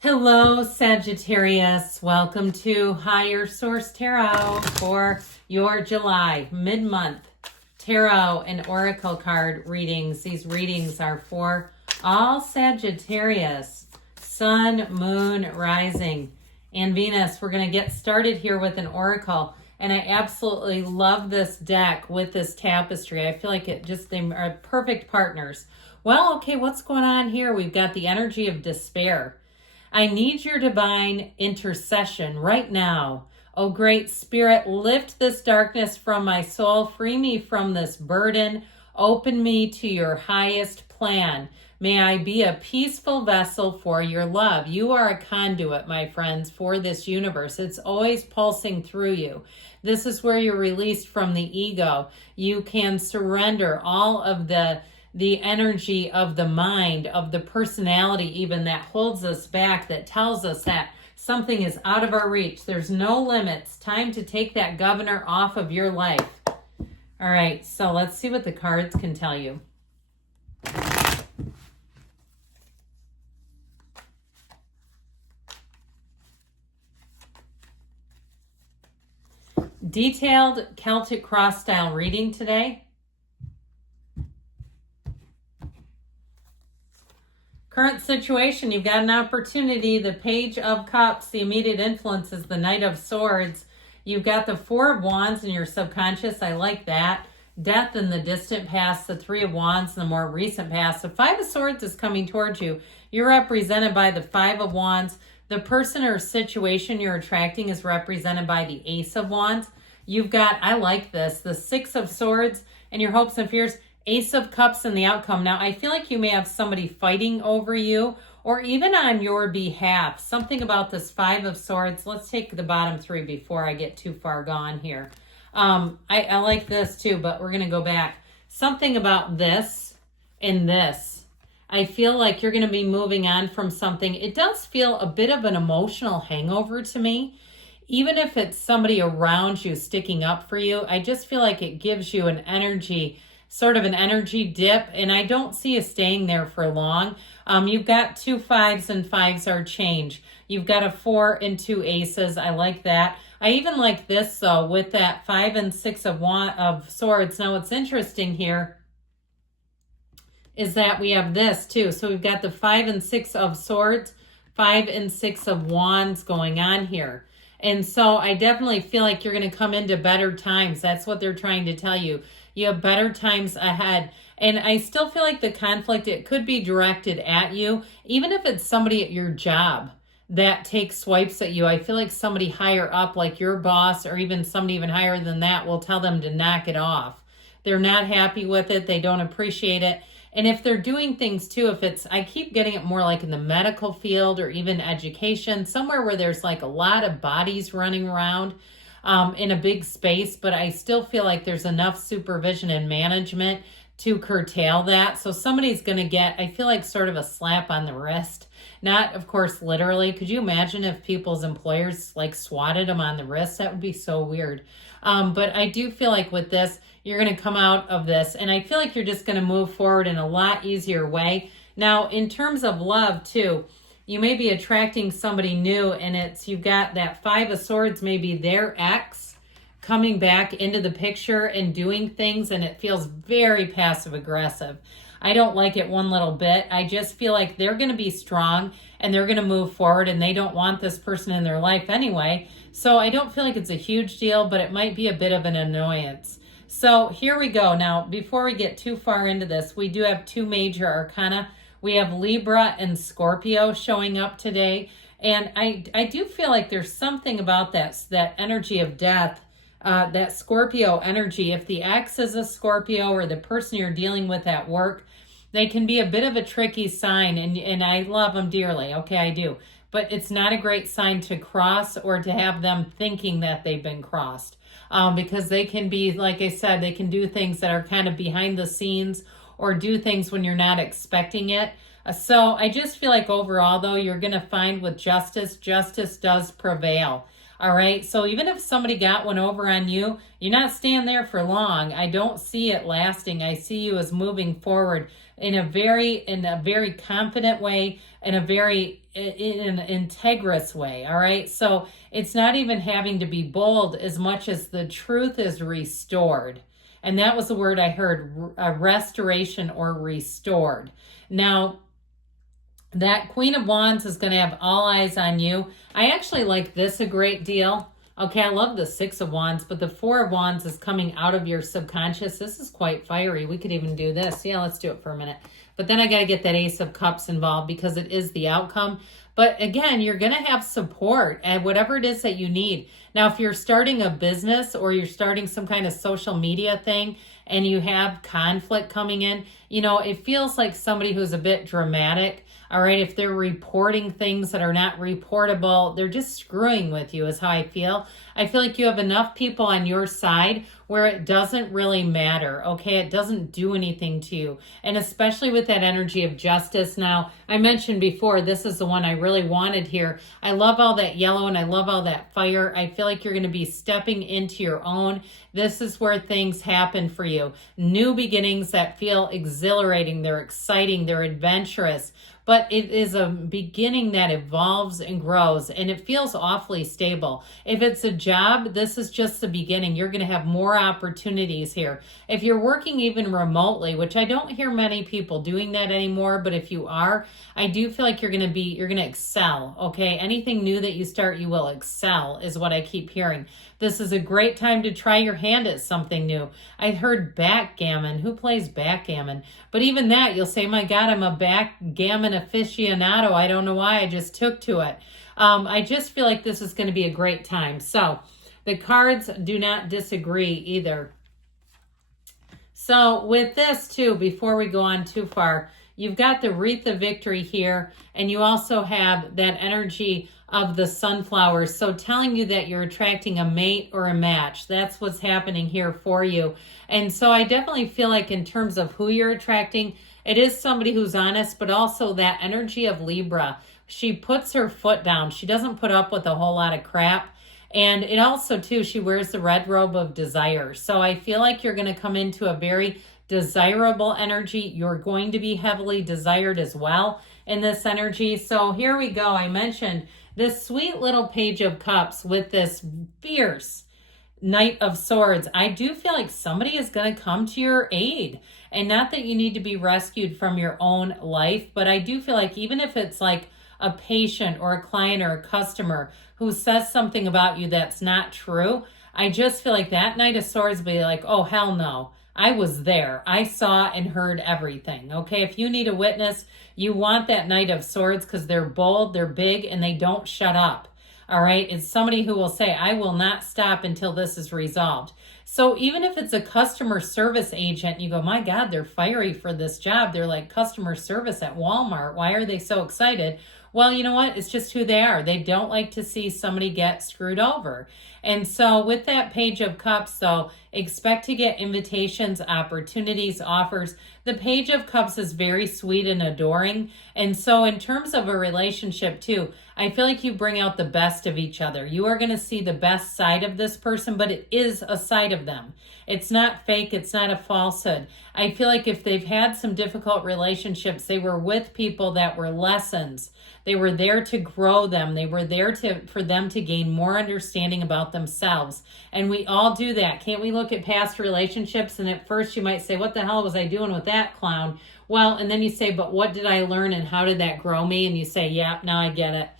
Hello, Sagittarius. Welcome to Higher Source Tarot for your July mid-month tarot and oracle card readings. These readings are for all Sagittarius, Sun, Moon, Rising, and Venus. We're going to get started here with an oracle, and I absolutely love this deck with this tapestry. I feel like they are perfect partners. Well, okay, what's going on here? We've got the energy of despair. I need your divine intercession right now. Oh, great spirit, lift this darkness from my soul. Free me from this burden. Open me to your highest plan. May I be a peaceful vessel for your love. You are a conduit, my friends, for this universe. It's always pulsing through you. This is where you're released from the ego. You can surrender all of the energy of the mind, of the personality even that holds us back, that tells us that something is out of our reach. There's no limits. Time to take that governor off of your life. All right, so let's see what the cards can tell you. Detailed Celtic cross style reading today. Current situation, you've got an opportunity. The Page of Cups, the immediate influence is the Knight of Swords. You've got the Four of Wands in your subconscious. I like that. Death in the distant past, the Three of Wands in the more recent past. The Five of Swords is coming towards you. You're represented by the Five of Wands. The person or situation you're attracting is represented by the Ace of Wands. You've got, I like this, the Six of Swords and your hopes and fears. Ace of Cups and the outcome. Now, I feel like you may have somebody fighting over you or even on your behalf. Something about this Five of Swords. Let's take the bottom three before I get too far gone here. I like this too, but we're going to go back. Something about this and this. I feel like you're going to be moving on from something. It does feel a bit of an emotional hangover to me. Even if it's somebody around you sticking up for you, I just feel like it gives you an energy, sort of an energy dip, and I don't see you staying there for long. You've got two fives, and fives are change. You've got a four and two aces. I like that. I even like this, though, with that Five and Six of Swords. Now, what's interesting here is that we have this, too. So we've got the Five and Six of Swords, Five and Six of Wands going on here. And so I definitely feel like you're going to come into better times. That's what they're trying to tell you. You have better times ahead. And I still feel like the conflict, it could be directed at you. Even if it's somebody at your job that takes swipes at you, I feel like somebody higher up, like your boss or even somebody even higher than that, will tell them to knock it off. They're not happy with it. They don't appreciate it. And if they're doing things too, if it's, I keep getting it more like in the medical field or even education, somewhere where there's like a lot of bodies running around in a big space, but I still feel like there's enough supervision and management to curtail that. So somebody's going to get, I feel like sort of a slap on the wrist. Not, of course, literally. Could you imagine if people's employers like swatted them on the wrist? That would be so weird. But I do feel like with this, you're going to come out of this, and I feel like you're just going to move forward in a lot easier way. Now, in terms of love, too, you may be attracting somebody new, and you've got that Five of Swords, maybe their ex coming back into the picture and doing things, and it feels very passive-aggressive. I don't like it one little bit. I just feel like they're going to be strong, and they're going to move forward, and they don't want this person in their life anyway. So I don't feel like it's a huge deal, but it might be a bit of an annoyance. So here we go. Now, before we get too far into this, we do have two major arcana. We have Libra and Scorpio showing up today. And I do feel like there's something about that energy of death, that Scorpio energy. If the ex is a Scorpio or the person you're dealing with at work, they can be a bit of a tricky sign. And I love them dearly. Okay, I do. But it's not a great sign to cross or to have them thinking that they've been crossed. Because they can be, like I said, they can do things that are kind of behind the scenes or do things when you're not expecting it. So I just feel like overall, though, you're going to find with justice does prevail. All right. So even if somebody got one over on you, you're not staying there for long. I don't see it lasting. I see you as moving forward in a very confident way, in a very in an integrous way. All right. So it's not even having to be bold as much as the truth is restored. And that was the word I heard, restoration or restored. Now, that Queen of Wands is going to have all eyes on you. I actually like this a great deal. Okay, I love the Six of Wands, but the Four of Wands is coming out of your subconscious. This is quite fiery. We could even do this. Yeah, let's do it for a minute. But then I got to get that Ace of Cups involved because it is the outcome. But again, you're going to have support and whatever it is that you need. Now, if you're starting a business or you're starting some kind of social media thing and you have conflict coming in, you know, it feels like somebody who's a bit dramatic. All right, if they're reporting things that are not reportable, they're just screwing with you is how I feel. I feel like you have enough people on your side where it doesn't really matter, okay? It doesn't do anything to you. And especially with that energy of justice. Now, I mentioned before, this is the one I really wanted here. I love all that yellow and I love all that fire. I feel like you're going to be stepping into your own. This is where things happen for you. New beginnings that feel exhilarating, they're exciting, they're adventurous. But it is a beginning that evolves and grows, and it feels awfully stable. If it's a job, this is just the beginning. You're going to have more opportunities here. If you're working even remotely, which I don't hear many people doing that anymore, but if you are, I do feel like you're going to excel, okay? Anything new that you start, you will excel, is what I keep hearing. This is a great time to try your hand at something new. I heard backgammon. Who plays backgammon? But even that, you'll say, my God, I'm a backgammon aficionado. I don't know why, I just took to it. I just feel like this is going to be a great time. So the cards do not disagree either. So with this too, before we go on too far, you've got the wreath of victory here, and you also have that energy of the sunflowers. So telling you that you're attracting a mate or a match. That's what's happening here for you. And so I definitely feel like in terms of who you're attracting, it is somebody who's honest, but also that energy of Libra. She puts her foot down. She doesn't put up with a whole lot of crap. And it also, too, she wears the red robe of desire. So I feel like you're going to come into a very desirable energy. You're going to be heavily desired as well in this energy. So here we go. I mentioned this sweet little Page of Cups with this fierce Knight of Swords. I do feel like somebody is going to come to your aid. And not that you need to be rescued from your own life, but I do feel like even if it's like a patient or a client or a customer who says something about you that's not true, I just feel like that Knight of Swords will be like, oh, hell no. I was there. I saw and heard everything. Okay, if you need a witness, you want that Knight of Swords because they're bold, they're big, and they don't shut up. All right, it's somebody who will say, I will not stop until this is resolved. So even if it's a customer service agent, you go, my God, they're fiery for this job. They're like customer service at Walmart. Why are they so excited? Well, you know what? It's just who they are. They don't like to see somebody get screwed over. And so with that Page of Cups, though, expect to get invitations, opportunities, offers. The Page of Cups is very sweet and adoring. And so in terms of a relationship, too, I feel like you bring out the best of each other. You are going to see the best side of this person, but it is a side of them. It's not fake. It's not a falsehood. I feel like if they've had some difficult relationships, they were with people that were lessons. They were there to grow them. They were there for them to gain more understanding about themselves. And we all do that. Can't we look at past relationships? And at first you might say, what the hell was I doing with that clown? Well, and then you say, but what did I learn and how did that grow me? And you say, yeah, now I get it.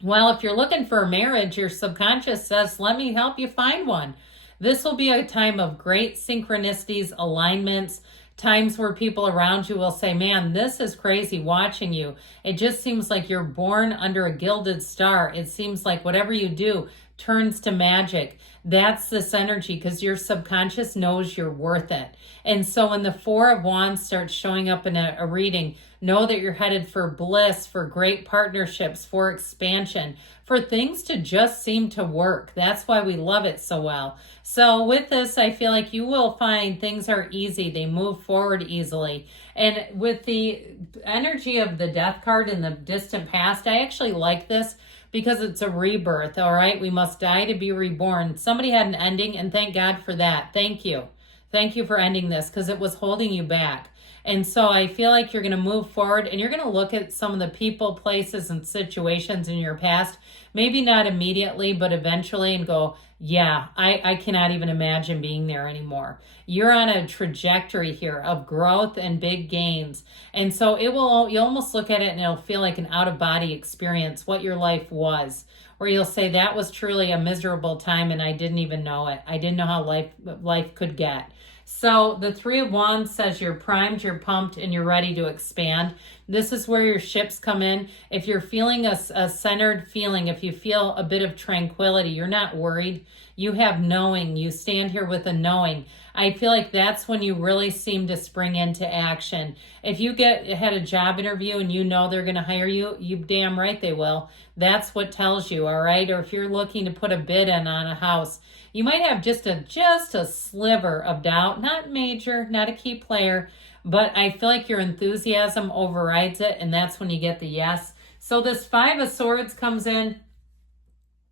Well, if you're looking for a marriage, your subconscious says, let me help you find one. This will be a time of great synchronicities, alignments, times where people around you will say, man, this is crazy watching you. It just seems like you're born under a gilded star. It seems like whatever you do turns to magic. That's this energy because your subconscious knows you're worth it. And so when the Four of Wands starts showing up in a reading, know that you're headed for bliss, for great partnerships, for expansion, for things to just seem to work. That's why we love it so well. So with this, I feel like you will find things are easy. They move forward easily. And with the energy of the Death card in the distant past, I actually like this because it's a rebirth, all right? We must die to be reborn. Somebody had an ending, and thank God for that. Thank you. Thank you for ending this because it was holding you back. And so I feel like you're going to move forward and you're going to look at some of the people, places, and situations in your past, maybe not immediately, but eventually, and go, yeah, I cannot even imagine being there anymore. You're on a trajectory here of growth and big gains. And so you almost look at it and it'll feel like an out-of-body experience, what your life was. Or you'll say, that was truly a miserable time and I didn't even know it. I didn't know how life could get. So the Three of Wands says you're primed, you're pumped, and you're ready to expand. This is where your ships come in. If you're feeling a centered feeling, if you feel a bit of tranquility, you're not worried. You have knowing. You stand here with a knowing. I feel like that's when you really seem to spring into action. If you had a job interview and you know they're going to hire you, you damn right they will. That's what tells you, all right? Or if you're looking to put a bid in on a house, you might have just a sliver of doubt, not major, not a key player, but I feel like your enthusiasm overrides it, and that's when you get the yes. So this Five of Swords comes in,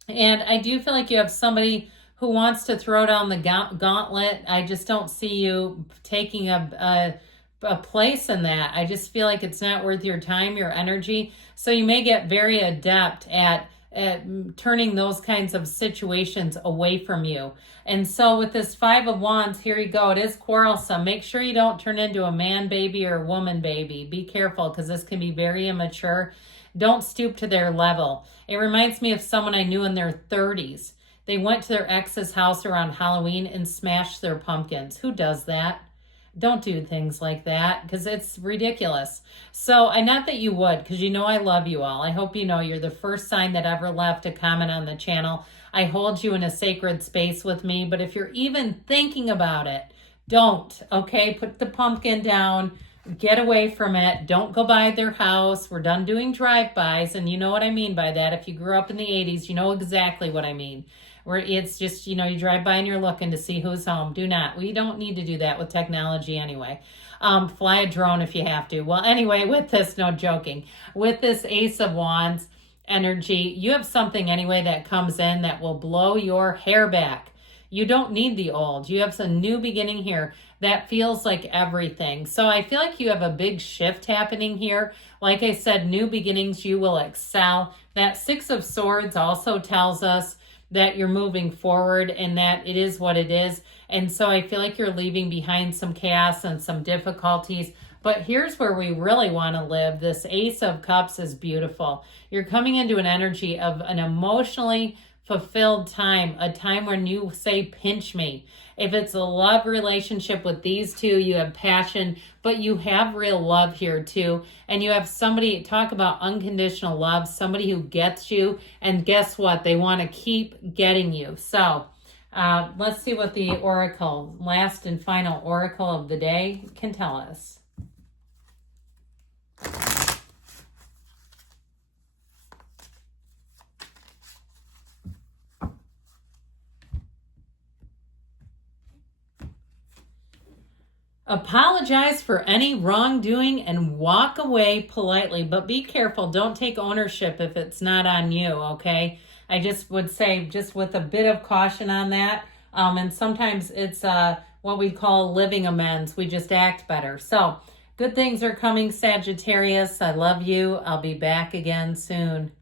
and I do feel like you have somebody who wants to throw down the gauntlet. I just don't see you taking a place in that. I just feel like it's not worth your time, your energy. So you may get very adept at turning those kinds of situations away from you. And so with this Five of Wands, here you go. It is quarrelsome. Make sure you don't turn into a man baby or a woman baby. Be careful, because this can be very immature. Don't stoop to their level. It reminds me of someone I knew in their 30s. They went to their ex's house around Halloween and smashed their pumpkins. Who does that? Don't do things like that, because it's ridiculous. So, not that you would, because you know I love you all. I hope you know you're the first sign that ever left a comment on the channel. I hold you in a sacred space with me, but if you're even thinking about it, don't, okay? Put the pumpkin down, get away from it. Don't go by their house. We're done doing drive-bys, and you know what I mean by that. If you grew up in the 80s, you know exactly what I mean. Where it's just, you drive by and you're looking to see who's home. Do not. We don't need to do that with technology anyway. Fly a drone if you have to. Well, anyway, with this, no joking. With this Ace of Wands energy, you have something anyway that comes in that will blow your hair back. You don't need the old. You have some new beginning here that feels like everything. So I feel like you have a big shift happening here. Like I said, new beginnings, you will excel. That Six of Swords also tells us that you're moving forward and that it is what it is. And so I feel like you're leaving behind some chaos and some difficulties. But here's where we really want to live. This Ace of Cups is beautiful. You're coming into an energy of an emotionally fulfilled time, a time when you say, pinch me. If it's a love relationship with these two, you have passion, but you have real love here too. And you have somebody, talk about unconditional love, somebody who gets you, and guess what? They want to keep getting you. So let's see what the oracle, last and final oracle of the day, can tell us. Apologize for any wrongdoing and walk away politely, but be careful. Don't take ownership if it's not on you, okay? I just would say just with a bit of caution on that. And sometimes it's what we call living amends. We just act better. So good things are coming, Sagittarius. I love you. I'll be back again soon.